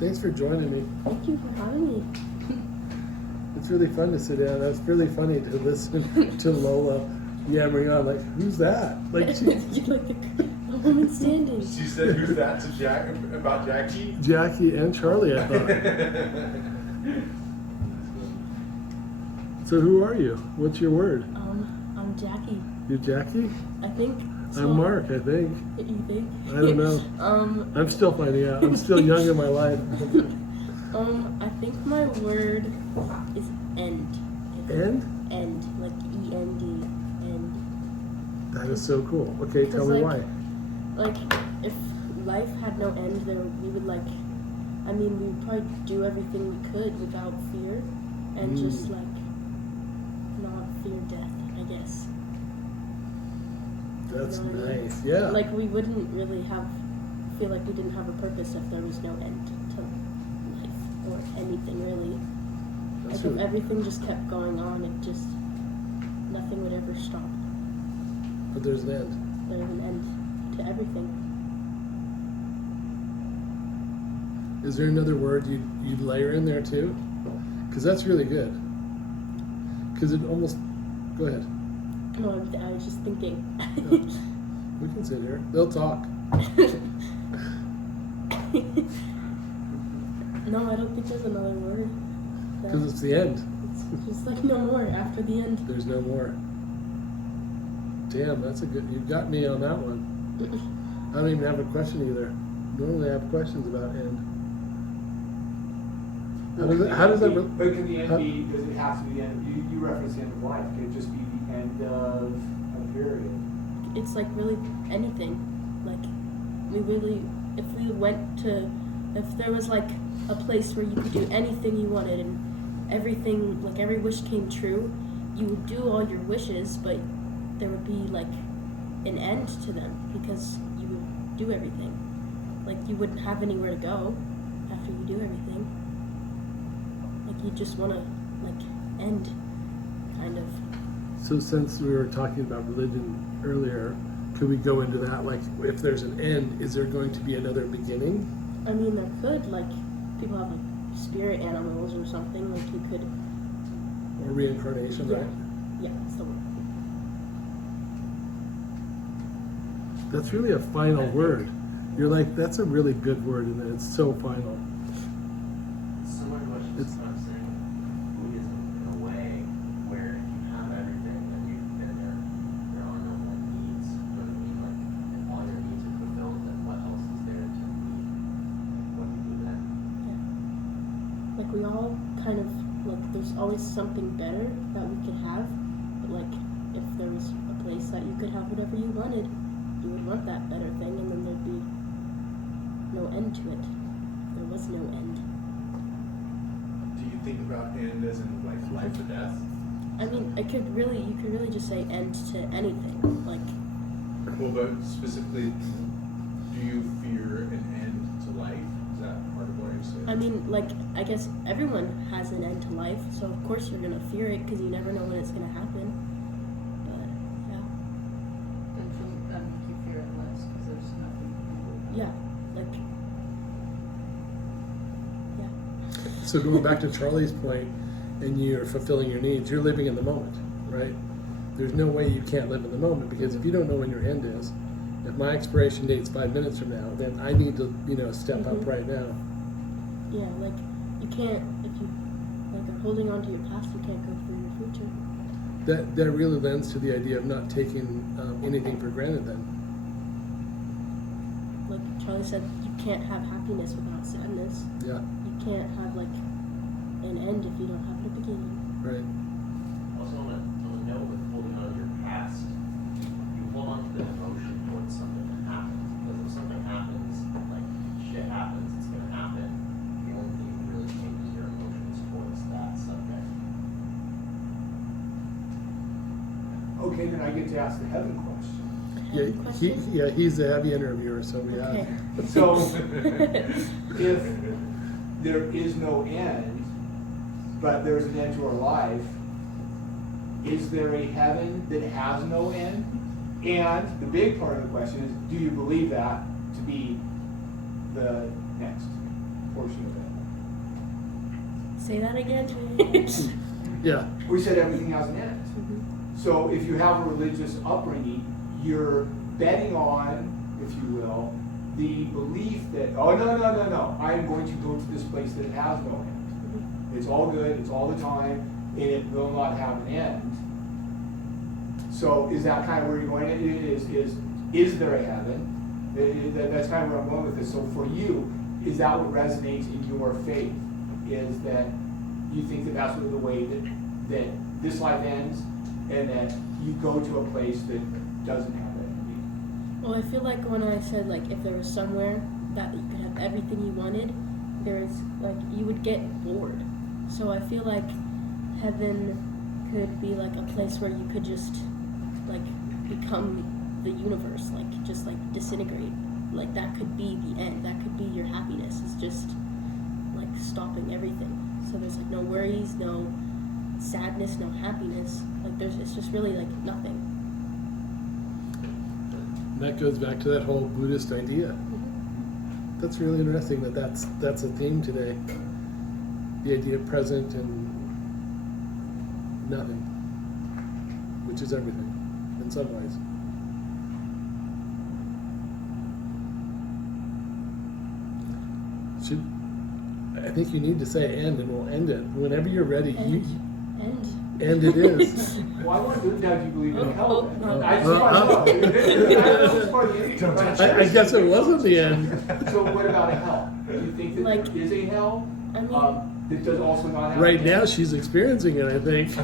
Thanks for joining me. Thank you for having me. It's really fun to sit down. It's really funny to listen to Lola yammering on, like, who's that? Like, You're like the woman standing. She said, "Who's that?" to about Jackie. Jackie and Charlie, I thought. So who are you? What's your word? I'm Jackie. You're Jackie? I think. So. I'm Mark, I think. You think? I don't know. I'm still finding out. I'm still young in my life. I think my word is end. End? End, like E-N-D, end. That is so cool. Okay, tell me why. Like, if life had no end, then we would we'd probably do everything we could without fear, and just not fear death, I guess. That's you know what I mean? nice. Yeah. Like, we wouldn't really feel like we didn't have a purpose if there was no end to life or anything really. That's Like, if everything just kept going on, nothing would ever stop. But there's an end. There's an end to everything. Is there another word you'd layer in there too? Because that's really good. Because it almost. Go ahead. No, I was just thinking. We can sit here. They'll talk. No, I don't think there's another word. Because it's the end. It's just like no more after the end. There's no more. Damn, that's a good. You got me on that one. I don't even have a question either. Normally I have questions about end. How does that? But can the end be? Does it have to be the end? You reference the end of life. Could it just be the end of a period? It's like really anything. Like, if there was like a place where you could do anything you wanted and everything, like every wish came true, you would do all your wishes, but there would be like an end to them because you would do everything. Like, you wouldn't have anywhere to go after you do everything. Like, you just want to like end, kind of. So since we were talking about religion earlier, could we go into that? Like, if there's an end, is there going to be another beginning? I mean, there could, like, people have like spirit animals or something. Like, you could. Or reincarnation, Yeah. right? Yeah, that's the word. That's really a final word. You're like, that's a really good word, and it's so final. Similar to what she was kind of saying, Buddhism in a way, where if you have everything, then there are no more needs. You know what I mean? Like, if all your needs are fulfilled, then what else is there to need? What do you do then? Yeah. Like, we all kind of, like, there's always something better that we could have, but like, if there was a place that you could have whatever you wanted, you would want that better thing, and then there'd be no end to it. There was no end. Do you think about end as in like life or death? I mean, you could really just say end to anything. Like, Well, but specifically, do you fear an end to life? Is that part of what you're saying? I mean, like, I guess everyone has an end to life, so of course you're gonna fear it because you never know when it's gonna happen. But yeah, That make you fear it less because there's nothing. yeah, like, yeah. So going back to Charlie's point, and you're fulfilling your needs, you're living in the moment, right? There's no way you can't live in the moment, because if you don't know when your end is, if my expiration date's 5 minutes from now, then I need to, step up right now. Yeah, like, you can't, if you like are holding on to your past, you can't go for your future. That really lends to the idea of not taking anything for granted then. Like Charlie said, you can't have happiness without sadness. Yeah, You can't have like an end if you don't have a beginning. right. Also, on a note with holding on to your past, you hold on to the emotion towards something that happened. Because if something happens, like shit happens, it's gonna happen. The only thing that really changes your emotions towards that subject. Okay, then I get to ask the heaven question. Heavy question? He's a heavy interviewer, so we Okay. have. So, if there is no end, but there's an end to our life, is there a heaven that has no end? And the big part of the question is, do you believe that to be the next? portion of it. Say that again. Yeah. We said everything has an end. So if you have a religious upbringing, you're betting on, if you will, the belief that, oh, no, I'm going to go to this place that has no end. It's all good, it's all the time, and it will not have an end. So is that kind of where you're going? Is there a heaven? That's kind of where I'm going with this. So for you, is that what resonates in your faith? Is that you think that that's the way that this life ends, and that you go to a place that doesn't have that ending? Well, I feel like when I said like if there was somewhere that you could have everything you wanted, there's like you would get bored. So I feel like heaven could be like a place where you could just like become the universe, like just like disintegrate. Like that could be the end. That could be your happiness. It's just like stopping everything. So there's like no worries, no sadness, no happiness. Like it's just really like nothing. And that goes back to that whole Buddhist idea. That's really interesting that's a theme today. The idea of present and nothing, which is everything in some ways. I think you need to say end, and we'll end it. Whenever you're ready, end it is. Well, I want to know, do you believe in hell? Then? no. I just want to know. This is part of the interview. I guess it wasn't the end. So what about a hell? Do you think that Like, there is a hell? I mean- That does also not have Right an now, end? she's experiencing it, I think.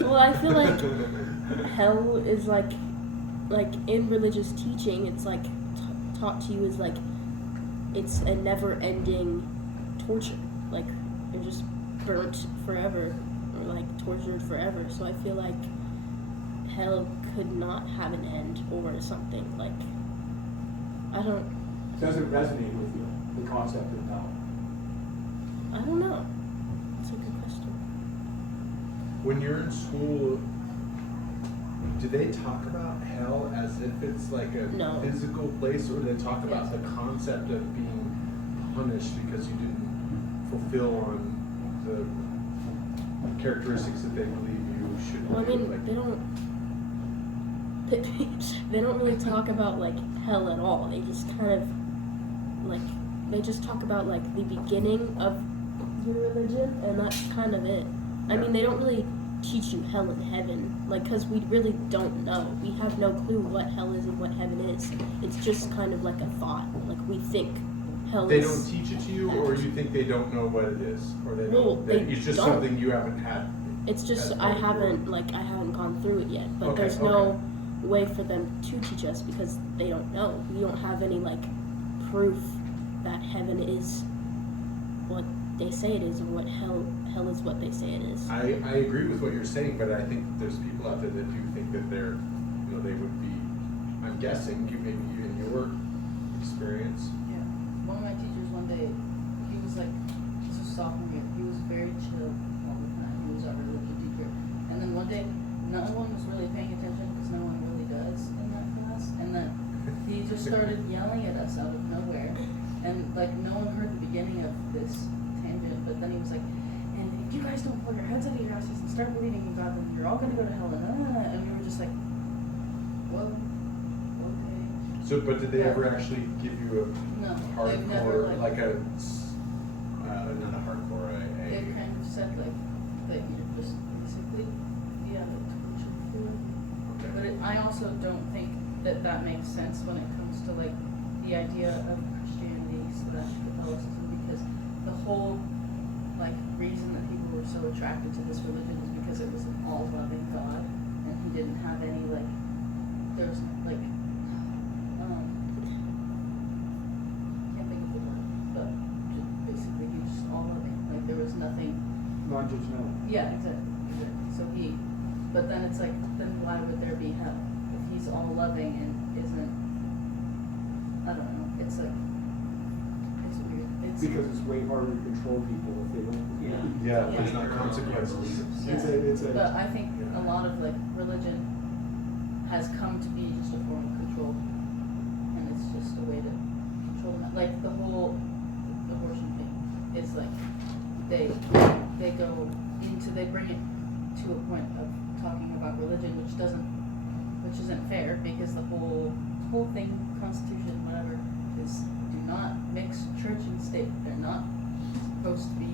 Well, I feel like hell is like in religious teaching, it's like taught to you as like it's a never-ending torture. Like you're just burnt forever or like tortured forever. So I feel like hell could not have an end or something. Like I don't Does it resonate with you, the concept of hell? I don't know. It's a good question. When you're in school, do they talk about hell as if it's like a No. physical place, or do they talk about Yes. the concept of being punished because you didn't fulfill on the characteristics that they believe you should Well, I do? mean, Like, they don't really talk about like hell at all. They just kind of like they just talk about like the beginning of your religion, and that's kind of it. I mean, they don't really teach you hell and heaven, like, because we really don't know. We have no clue what hell is and what heaven is. It's just kind of like a thought. Like we think hell they is. don't teach it to you, or you think they don't know what it is, or they Well, don't. they It's just don't. something you haven't had. It's just as I part of your- haven't gone through it yet. But Okay, there's okay. no way for them to teach us because they don't know. We don't have any like proof that heaven is what they say it is, or what hell is what they say it is. I agree with what you're saying, but I think there's people out there that do think that they're, they would be. I'm guessing, maybe in your experience. Yeah. One of my teachers one day, he was like, this was sophomore year, he was very chill all the time. He was our religion teacher. And then one day, no one was really paying attention because no one really does in that class. And then he just started yelling at us out of nowhere. And like no one heard the beginning of this tangent, but then he was like, and if you guys don't pull your heads out of your asses and start believing in God, then you're all gonna go to hell. And we were just like, whoa, okay. So, but did they ever actually give you a No, they've hardcore, never like a, not a hardcore, They kind of said like that you're just basically, yeah, the torture fluid. But I also don't think that that makes sense when it comes to like the idea of Christianity / Catholicism, because the whole like reason that people were so attracted to this religion is because it was an all-loving God, and he didn't have any like, there was like, can't think of the word, but just basically he was just all-loving. Like there was nothing. Non-judgmental. Yeah, exactly. So but then it's like, then why would there be hell if he's all-loving and isn't? I don't know. It's like, it's weird. It's Because it's way harder to control people if they don't. Yeah, there's not consequences. But I think a lot of like religion has come to be just a form of control, and it's just a way to control them. Like the whole it's like they bring it to a point of talking about religion, which isn't fair, because the whole thing, Constitution, whatever, is do not mix church and state. They're not supposed to be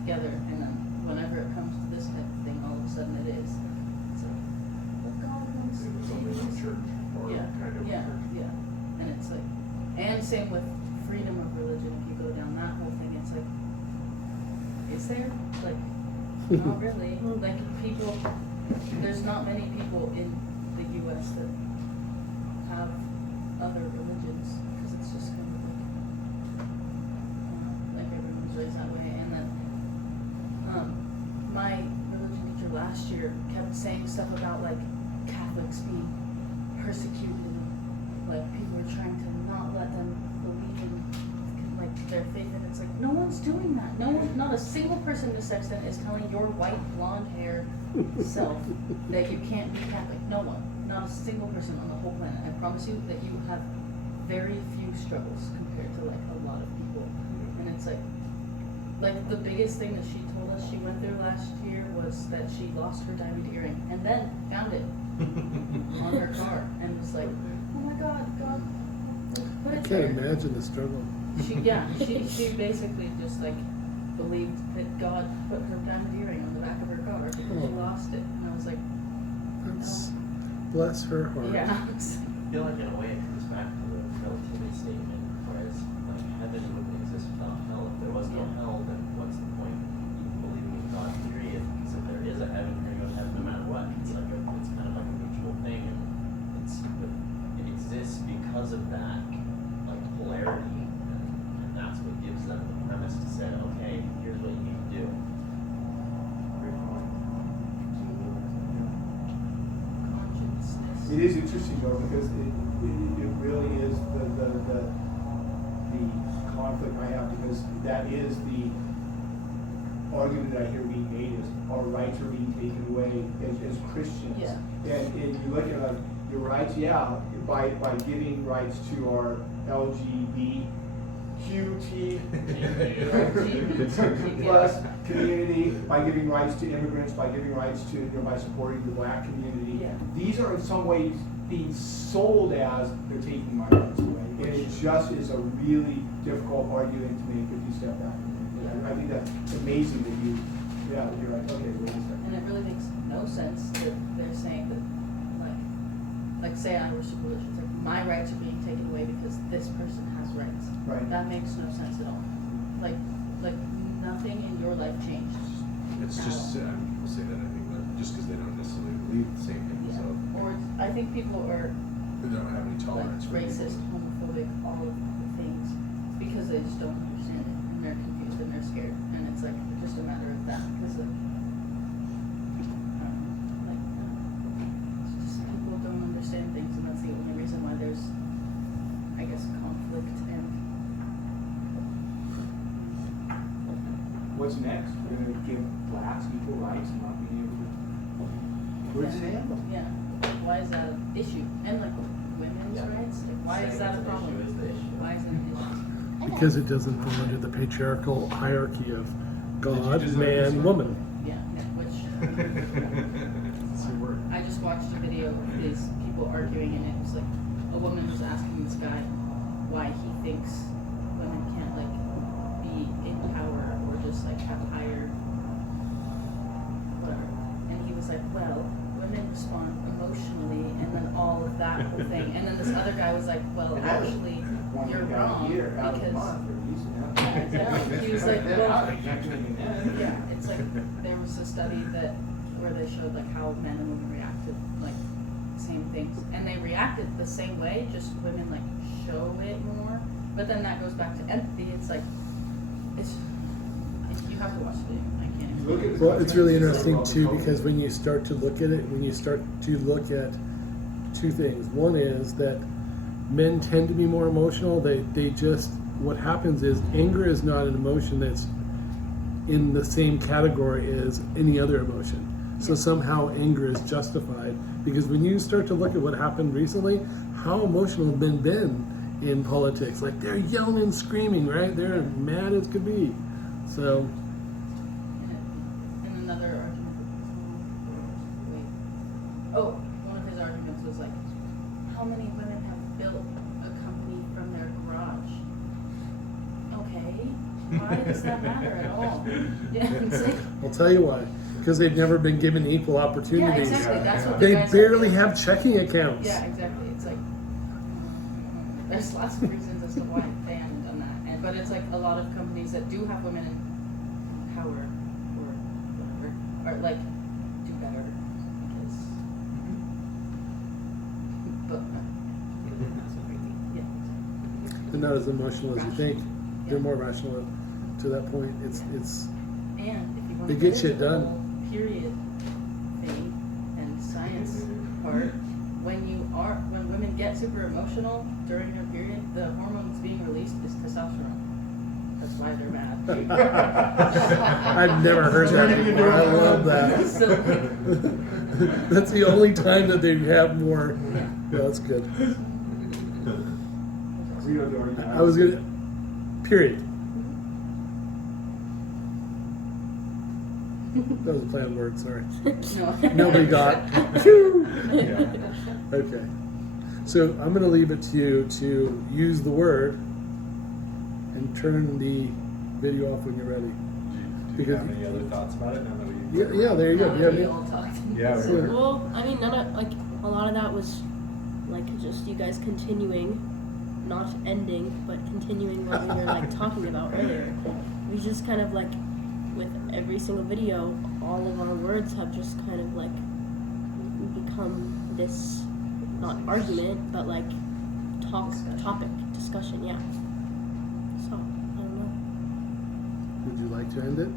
together, and then whenever it comes to this type of thing, all of a sudden it is. So, but God wants It was only one church, or yeah, kind of yeah, church. yeah. And it's like, and same with freedom of religion. If you go down that whole thing, it's like, is there? Like, not really. Like, people, there's not many people in the U.S. that have other religions, because it's just kind of like everyone's raised that way. And then, my religion teacher last year kept saying stuff about like Catholics being persecuted, and like people were trying to not let them believe in like their faith, and it's like no one's doing that. No one, not a single person in this extent is telling your white blonde hair self that you can't be Catholic. No one, not a single person on the whole planet. I promise you that you have very few struggles compared to like a lot of people, and it's like the biggest thing that she told us she went through last year was that she lost her diamond earring and then found it on her car and was like, oh my God, put I it can't there. imagine the struggle. She basically just like believed that God put her diamond earring on the back of her car because she lost it, and I was like, That's, bless her heart. yeah. I feel like in a way it comes back to the relativity statement, whereas like heaven wouldn't exist without hell. If there was no hell, then what's the point even believing in God, period? Because if there is a heaven, you're going to go to heaven no matter what. It's kind of like a mutual thing, and it exists because of that like polarity, and that's what gives them the premise to say, okay, here's what you need to do. Great point. Consciousness. It is interesting though, because it really is the conflict I have, because that is the argument that I hear being made, is our rights are being taken away as Christians. Yeah. And you look at like your rights, yeah, by giving rights to our LGBTQT plus community, by giving rights to immigrants, by giving rights to, by supporting the black community. Yeah. These are in some ways being sold as they're taking my rights away. And it just is a really difficult argument to make if you step back. And I think that's amazing that you're right, okay, wait a second. And it really makes no sense that they're saying that, like say I were super religious, like my rights are being taken away because this person has rights. Right. That makes no sense at all. Like nothing in your life changed. It's just, people say that, I think, but just because they don't necessarily believe the same thing, Yeah. so Or I think people are they don't have any like tolerance for racist, people. homophobic, all of the things because they just don't understand it, and they're confused and they're scared, and it's like just a matter of that because of it's just people don't understand things, and that's the only reason why there's, I guess, conflict and What's next? We're gonna give blacks equal rights and not being able to. Where's it end? yeah. Why is that an issue? And like women's Yeah. rights, like why is that a problem? Issue is the issue. Why is that an issue? Because it doesn't fall under the patriarchal hierarchy of God, design this man, one? woman. Yeah, which That's the word. I just watched a video of these people arguing, and it was like a woman was asking this guy why he thinks women can't like be in power or just like have higher whatever, and he was like, well, women respond emotionally, and then all of that whole thing, and then this other guy was like, well, And that was actually, One you're guy wrong a year out of the because month, or used to have. Yeah, he was like, Then well, out, you can't do anything then. yeah, it's like there was a study where they showed like how men and women reacted like same things, and they reacted the same way, just women like show it more. But then that goes back to empathy. It's like you have to watch the video. I can't. Look at Well, it's really interesting too, because when you start to look at it, when you start to look at two things. One is that men tend to be more emotional. They just, what happens is anger is not an emotion that's in the same category as any other emotion. So somehow anger is justified, because when you start to look at what happened recently, how emotional have men been in politics? Like they're yelling and screaming, right? They're mad as could be. So, And another argument. Wait. Oh, one of his arguments was like, how many women have built a company from their garage? Okay, why does that matter at all? Yeah, it's like, I'll tell you why. Because they've never been given equal yeah, opportunities. exactly. That's what the They guy said. barely have checking accounts. Yeah, exactly. It's like there's lots of reasons as to why they haven't done that, and but it's like a lot of companies that do have women in power or whatever are like do better because. But yeah, They're not as emotional as you think. Yeah. They're more rational to that point. It's and if you want They to get get shit into the done. whole period thing and science part, when women get super emotional during their period, the hormones being released is testosterone. That's why they're mad. I've never heard that before. I love that. So, That's the only time that they have more. yeah. Yeah, that's good. We don't already I was gonna. Period. That was a planned word. Sorry. No. Nobody got. Yeah. Okay. So I'm going to leave it to you to use the word and turn the video off when you're ready. Do you Because- have any other thoughts about it now that we? Yeah, there you go. Now You have we any- all talked. Yeah, So- we were. Well, I mean, none of like a lot of that was like just you guys continuing, not ending, but continuing what we were like talking about earlier. We just kind of like with every single video, all of our words have just kind of like become this not argument, but like topic discussion. Yeah. So I don't know. Would you like to end it?